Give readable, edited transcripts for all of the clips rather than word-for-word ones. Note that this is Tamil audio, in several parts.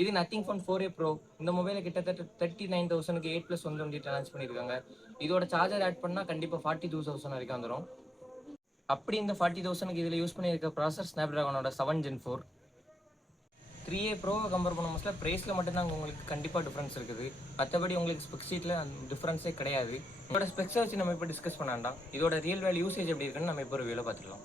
இது நத்திங் ஃபோன் 4A ப்ரோ. இந்த மொபைலை கிட்டத்தட்ட 39,000க்கு 8+1 20 லான்ச் பண்ணியிருக்காங்க. இதோட சார்ஜர் ஆட் பண்ணால் கண்டிப்பாக 42,000 வரைக்கும் வந்துடும். அப்படி இந்த 40,000க்கு இதில் யூஸ் பண்ணியிருக்க ப்ராசர் ஸ்னாப்ட்ராகனோட 7 Gen 4. 3A ப்ரோவை கம்பேர் பண்ண மோஸ்ட்ல ப்ரைஸில் மட்டும்தான் உங்களுக்கு கண்டிப்பாக டிஃப்ரென்ஸ் இருக்குது. மற்றபடி உங்களுக்கு ஸ்பெக் ஷீட்டில் அந்த டிஃப்ரென்ஸே கிடையாது. இதோட ஸ்பெக்ஸை வச்சு நம்ம இப்போ டிஸ்கஸ் பண்ண வேண்டாம். இதோட ரியல் வேல்யூ யூசேஜ் எப்படி இருக்குன்னு நம்ம இப்போ ரிவ்யூவில் பார்த்துக்கலாம்.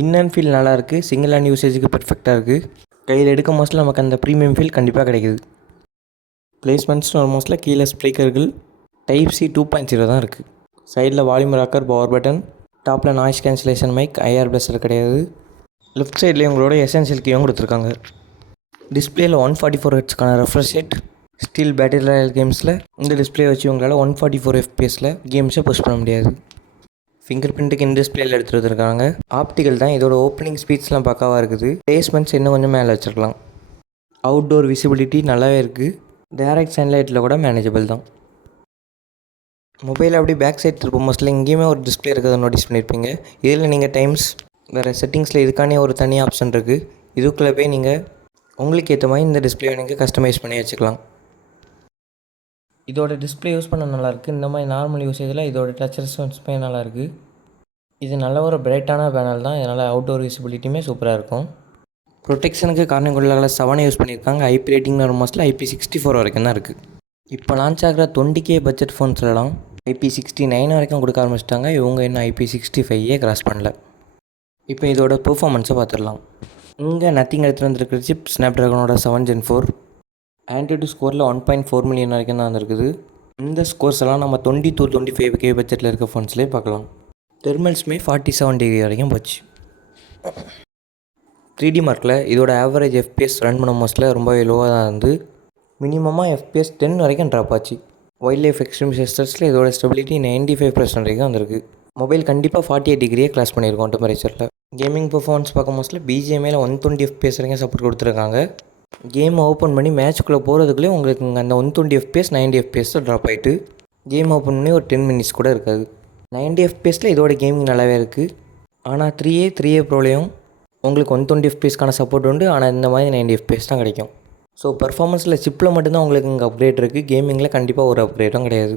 இன்னன் ஃபீல் நல்லாயிருக்கு. சிங்கிள் ஹேண்ட் யூசேஜுக்கு பெர்ஃபெக்டாக இருக்குது. கையில் எடுக்க மோஸ்ட்டில் நமக்கு அந்த ப்ரீமியம் ஃபீல் கண்டிப்பாக கிடைக்குது. பிளேஸ்மெண்ட்ஸ் ஆல்மோஸ்ட்டில் கீழே ஸ்பீக்கர்கள் டைப் C 2.0 தான் இருக்குது. சைடில் வால்யூம் ராக்கர், பவர் பட்டன், டாப்பில் noise cancellation mic, IR blaster கிடையாது. லெஃப்ட் சைட்லேயே உங்களோட எசென்ஷியல் கீயும் கொடுத்துருக்காங்க. டிஸ்பிளேயில் 144 ஹெர்ட்ஸ்க்கான refresh rate. Still battle royale கேம்ஸில் இந்த டிஸ்பிளே வச்சு உங்களால் 144 FPS கேம்ஸை புஷ் பண்ண முடியாது. ஃபிங்கர் பிரிண்ட்டுக்கு இந்த டிஸ்பிளேயில் எடுத்துகிட்டு வந்துருக்காங்க. ஆப்டிக்கல் தான். இதோட ஓப்பனிங் ஸ்பீட்ஸ்லாம் பக்காவாக இருக்குது. பிளேஸ்மெண்ட்ஸ் இன்னும் கொஞ்சம் மேலே வச்சுருக்கலாம். அவுட்டோர் விசிபிலிட்டி நல்லாவே இருக்குது. டைரக்ட் சன்லைட்டில் கூட மேனேஜபிள் தான். மொபைல் அப்படி பேக் சைட் திருப்ப மோஸ்ட்ல எங்கேயுமே ஒரு டிஸ்பிளே இருக்கிறத நோட்டீஸ் பண்ணியிருப்பீங்க. இதில் நீங்கள் டைம்ஸ் வேறு செட்டிங்ஸில் இதுக்கானே ஒரு தனி ஆப்ஷன் இருக்குது. இதுக்குள்ளே போய் நீங்கள் உங்களுக்கு ஏற்ற மாதிரி இந்த டிஸ்பிளே நீங்கள் கஸ்டமைஸ் பண்ணி வச்சுக்கலாம். இதோட டிஸ்பிளே யூஸ் பண்ண நல்லாயிருக்கு. இந்த மாதிரி நார்மல் யூசேஜில் இதோட டச் ரெஸ்பான்ஸுமே நல்லாயிருக்கு. இது நல்ல ஒரு பிரைட்டான பேனல் தான். இதனால் அவுட்டோர் விசிபிலிட்டியுமே சூப்பராக இருக்கும். ப்ரொடெக்ஷனுக்கு கார்னிங்குள்ளால் 7 யூஸ் பண்ணியிருக்காங்க. IP ரேட்டிங்னு மோஸ்ட்ல IP64 வரைக்கும் தான் இருக்குது. இப்போ லான்ச் ஆகிற 20K பட்ஜெட் ஃபோன்ஸ்லாம் IP69 வரைக்கும் கொடுக்க ஆரம்பிச்சிட்டாங்க. இவங்க இன்னும் IP65 கிராஸ் பண்ணல. இப்போ இதோட பெர்ஃபார்மன்ஸை பார்த்துடலாம். இங்கே நத்திங் எடுத்துகிட்டு வந்துருக்கிற சிப் ஸ்னாப்ட்ராகனோட 7 Gen 4. ஆண்ட்ராய்டு ஸ்கோரில் 1.4 மில்லியன் வரைக்கும் தான் வந்துருக்குது. இந்த ஸ்கோர்ஸ் எல்லாம் நம்ம 20 to 25K பட்ஜெட்டில் இருக்க ஃபோன்ஸ்லேயே பார்க்கலாம். தெர்மல்ஸுமே 47 டிகிரி வரைக்கும் போச்சு. 3D மார்க்கில் இதோட ஆவரேஜ் FPS ரன் பண்ண மோஸ்ட்டில் ரொம்பவே லோவாக தான் இருந்து மினிமமாக FPS 10 வரைக்கும் ட்ராப் ஆச்சு. வைல்ட் லைஃப் எக்ஸ்ட்ரீம் டெஸ்டர்ஸில் இதோட ஸ்டெபிலிட்டி 95% வரைக்கும் வந்திருக்கு. மொபைல் கண்டிப்பாக 48 டிகிரியே கிளாஸ் பண்ணியிருக்கோம் டெம்பரேச்சரில். கேமிங் பெர்ஃபார்மன்ஸ் பார்க்க மோஸ்ட்டில் BGMIயில் 120 FPS வரைக்கும் சப்போர்ட் கொடுத்துருக்காங்க. கேம் ஓப்பன் பண்ணி மேட்ச்குள்ளே போகிறதுக்குள்ளே உங்களுக்கு அந்த 120 FPS 90 FPS ட்ராப் ஆகிட்டு கேம் ஓப்பன் பண்ணி ஒரு 10 மினிட்ஸ் கூட இருக்காது. 90 FPSல இதோட கேமிங் நல்லாவே இருக்குது. ஆனால் 3A ப்ரோலையும் உங்களுக்கு 120 FPSக்கான சப்போர்ட் உண்டு. ஆனால் இந்த மாதிரி 90 FPS தான் கிடைக்கும். ஸோ பர்ஃபார்மன்ஸில் சிப்பில் மட்டும்தான் உங்களுக்கு இங்கே அப்கிரேட் இருக்குது. கேமிங்கில் கண்டிப்பாக ஒரு அப்கிரேடும் கிடையாது.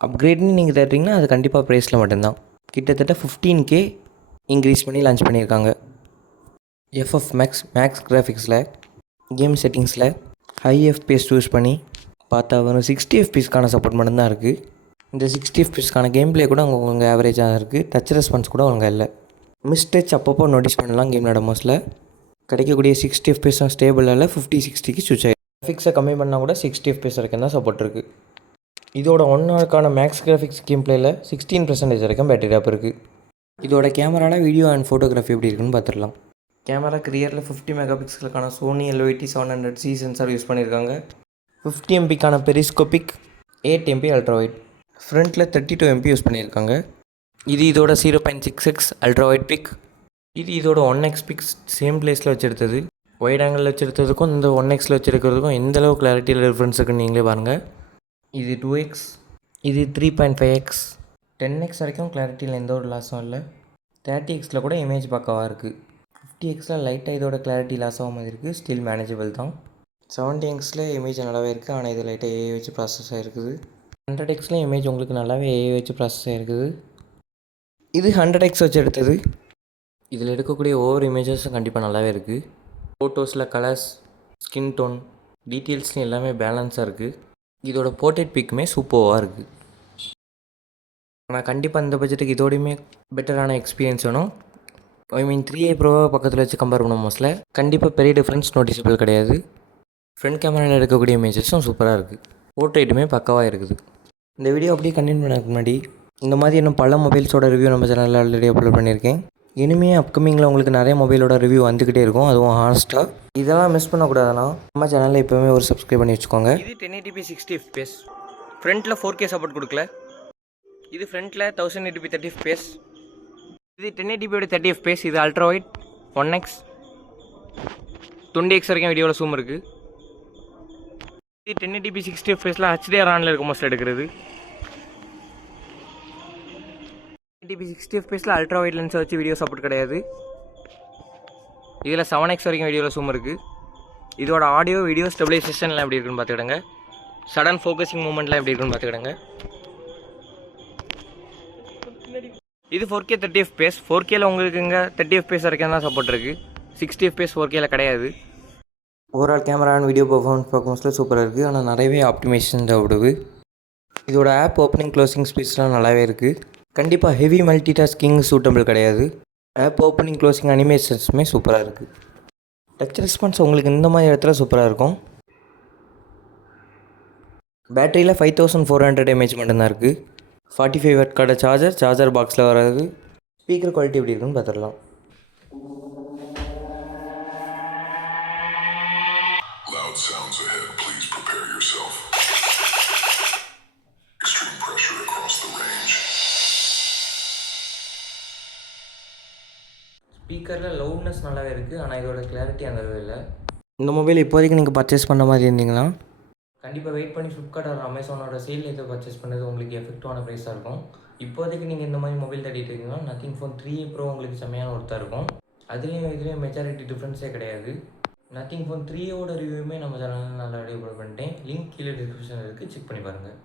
அப்கிரேட்னு நீங்கள் தேடுறீங்கன்னா அது கண்டிப்பாக ப்ரைஸில் மட்டும்தான். கிட்டத்தட்ட 15K இன்க்ரீஸ் பண்ணி லான்ச் பண்ணியிருக்காங்க. FF மேக்ஸ் கிராஃபிக்ஸில் கேம் செட்டிங்ஸில் ஹை FPS யூஸ் பண்ணி பார்த்தா வரும் 60 FPSக்கான சப்போர்ட் மட்டும்தான் இருக்குது. இந்த 60 FPSக்கான கேம் பிளே கூட உங்கள் ஆவரேஜாக தான் இருக்குது. டச் ரெஸ்பான்ஸ் கூட ஒழுங்காக இல்லை. மிஸ்டச் அப்பப்போ நோட்டீஸ் பண்ணலாம். கேம் விளையாட மோஸ்ட்டில் கிடைக்கக்கூடிய 60 FPS ஸ்டேபிளால் 50-60க்கு ஸ்விட்ச் ஆகிடும். கிராஃபிக்ஸை கம்மி பண்ணால் கூட 60 FPS வரைக்கும் தான் சப்போர்ட் இருக்குது. இதோட 1 ஹவருக்கான மேக்ஸ் கிராஃபிக்ஸ் கேம் பிளேயில் 16% வரைக்கும் பேட்டரி ட்ராப் இருக்குது. இதோட கேமராவில் வீடியோ அண்ட் ஃபோட்டோகிராஃபி எப்படி இருக்குன்னு பார்த்துடலாம். கேமராக்கு ரியரில் 50 மெகாபிக்சலுக்கான சோனி LVT-700C சென்சார் யூஸ் பண்ணியிருக்காங்க. 50 MP periscopic, 8 MP ultra wide. ஃப்ரண்ட்டில் 32 MP யூஸ் பண்ணியிருக்காங்க. இது இதோட 0.6x அல்ட்ரா வைட் பிக். இது இதோட 1x பிக்ஸ் சேம் பிளேஸில் வச்சுருத்தது. ஒயிட் ஆங்கிளில் வச்சுருத்ததுக்கும் இந்த 1xல் வச்சுருக்கிறதுக்கும் எந்தளவு கிளாரிட்டியில் டிஃப்ரென்ஸ் இருக்குன்னு நீங்களே பாருங்கள். இது 2x, இது 3.5x, 10x வரைக்கும் கிளாரிட்டியில் எந்த ஒரு லாஸும் இல்லை. 30xல் கூட இமேஜ் பக்காவாக இருக்குது. 50xல் லைட்டாக இதோட கிளாரிட்டி லாஸ் ஆக மாதிரி இருக்குது. ஸ்டில் மேனேஜபிள் தான். 70xல் இமேஜ் நல்லாவே இருக்குது. ஆனால் இது லைட்டாக AI வச்சு ப்ராசஸ் ஆகிருக்குது. 100xல் இமேஜ் உங்களுக்கு நல்லாவே AI வச்சு ப்ராசஸ் ஆகிருக்குது. இது 100x வச்சு எடுத்தது. இதில் எடுக்கக்கூடிய ஒவ்வொரு இமேஜஸும் கண்டிப்பாக நல்லாவே இருக்குது. ஃபோட்டோஸில் கலர்ஸ், ஸ்கின் டோன், டீட்டெயில்ஸ்னு எல்லாமே பேலன்ஸாக இருக்குது. இதோட போர்ட்ரேட் பிக்குமே சூப்பராக இருக்குது. ஆனால் கண்டிப்பாக இந்த பட்ஜெட்டுக்கு இதோடையுமே பெட்டரான எக்ஸ்பீரியன்ஸ் வேணும். 3A ப்ரோவை பக்கத்தில் வச்சு கம்பேர் பண்ண மோஸ்ட்ல கண்டிப்பாக பெரிய டிஃப்ரென்ஸ் நோட்டிசபிள் கிடையாது. ஃப்ரண்ட் கேமராவில் எடுக்கக்கூடிய இமேஜஸும் சூப்பராக இருக்குது. போர்ட்ரேட்டுமே பக்காவாக இருக்குது. இந்த வீடியோ அப்படியே கண்டினியூ பண்ணதுக்கு முன்னாடி இந்த மாதிரி இன்னும் பல மொபைல்ஸோட ரிவ்யூ நம்ம சேனலில் ஆல்ரெடி அப்லோட் பண்ணியிருக்கேன். இனிமேல் அப்கமிங்கில் உங்களுக்கு நிறைய மொபைலோட ரிவ்யூ வந்துக்கிட்டே இருக்கும். அதுவும் ஹானஸ்ட்டாக இதெல்லாம் மிஸ் பண்ணக்கூடாதுன்னா நம்ம சேனலில் எப்போவுமே ஒரு சப்ஸ்கிரைப் பண்ணி வச்சுக்கோங்க. இது 1080p 60 FPS. ஃப்ரண்ட்டில் 4K சப்போர்ட் கொடுக்கல. இது ஃப்ரண்ட்டில் 1080p 30 FPS. இது 1080p 30 FPS. இது அல்ட்ரா வைட் 1x 20x வரைக்கும் வீடியோவில் ஜூம் இருக்குது. இது 1080p 60 fps HDR ஆனில் இருக்க மோஸ்ட்ல எடுக்கிறது. 1080p 60 fps அல்ட்ரா வைட் லென்ஸை வச்சு வீடியோ சப்போர்ட் கிடையாது. இதில் 7x வரைக்கும் வீடியோவில் ஜூம் இருக்குது. இதோட ஆடியோ வீடியோ ஸ்டெபிலைசேஷன்லாம் எப்படி இருக்குன்னு பார்த்துக்கிடுங்க. சடன் ஃபோக்கஸிங் மூமெண்ட்லாம் எப்படி இருக்குன்னு பார்த்துக்கிடுங்க. இது 4K 30 fps. 4Kல உங்களுக்கு இங்கே 30 fps வரைக்கும் தான் சப்போர்ட் இருக்குது. 60 fps 4Kல கிடையாது. Overall camera and video performance பார்க்கும்போது சூப்பராக இருக்குது. ஆனால் நிறையவே ஆப்டிமைசேஷன் தேவைப்படுது. இதோட ஆப் ஓப்பனிங் க்ளோசிங் ஸ்பீட்ஸ்லாம் நல்லாவே இருக்குது. கண்டிப்பாக ஹெவி மல்டி டாஸ்கிங் சூட்டபிள் கிடையாது. ஆப் ஓப்பனிங் க்ளோசிங் அனிமேஷன்ஸுமே சூப்பராக இருக்குது. டச் ரெஸ்பான்ஸ் உங்களுக்கு இந்த மாதிரி இடத்துல சூப்பராக இருக்கும். பேட்டரியில் 5400 mAh மட்டும்தான் இருக்குது. 45 வாட் சார்ஜர் பாக்ஸில் வராது. ஸ்பீக்கர் குவாலிட்டி எப்படி இருக்குன்னு பார்த்துடலாம். Loud sounds ahead. Please prepare yourself. Extreme pressure across the range. ஸ்பீக்கரில் லவுட்னஸ் நல்லாவே இருக்குது. ஆனால் இதோட கிளாரிட்டி அந்த அளவு இல்லை. இந்த மொபைல் இப்போதைக்கு நீங்கள் பர்ச்சேஸ் பண்ண மாதிரி இருந்தீங்கன்னா கண்டிப்பாக வெயிட் பண்ணி ஃப்ளிப்கார்ட் ஒரு அமேசானோட சேல் இதை பர்ச்சேஸ் பண்ணது உங்களுக்கு எஃபெக்டிவான ப்ரைஸாக இருக்கும். இப்போதைக்கு நீங்கள் இந்த மாதிரி மொபைல் தேடிட்டு இருக்கீங்கன்னா நத்திங் ஃபோன் 3 ப்ரோ உங்களுக்கு செம்மையான ஒருத்தாக இருக்கும். இதுலேயும் மெஜாரிட்டி டிஃப்ரென்ஸே கிடையாது. நத்திங் ஃபோன் 3யோட ரிவ்யூமே நம்ம சேனலில் நல்லா வீடியோ அப்லோட் பண்ணிட்டேன். லிங்க் கீழே டிஸ்கிரிப்ஷனில் இருக்குது, செக் பண்ணி பாருங்கள்.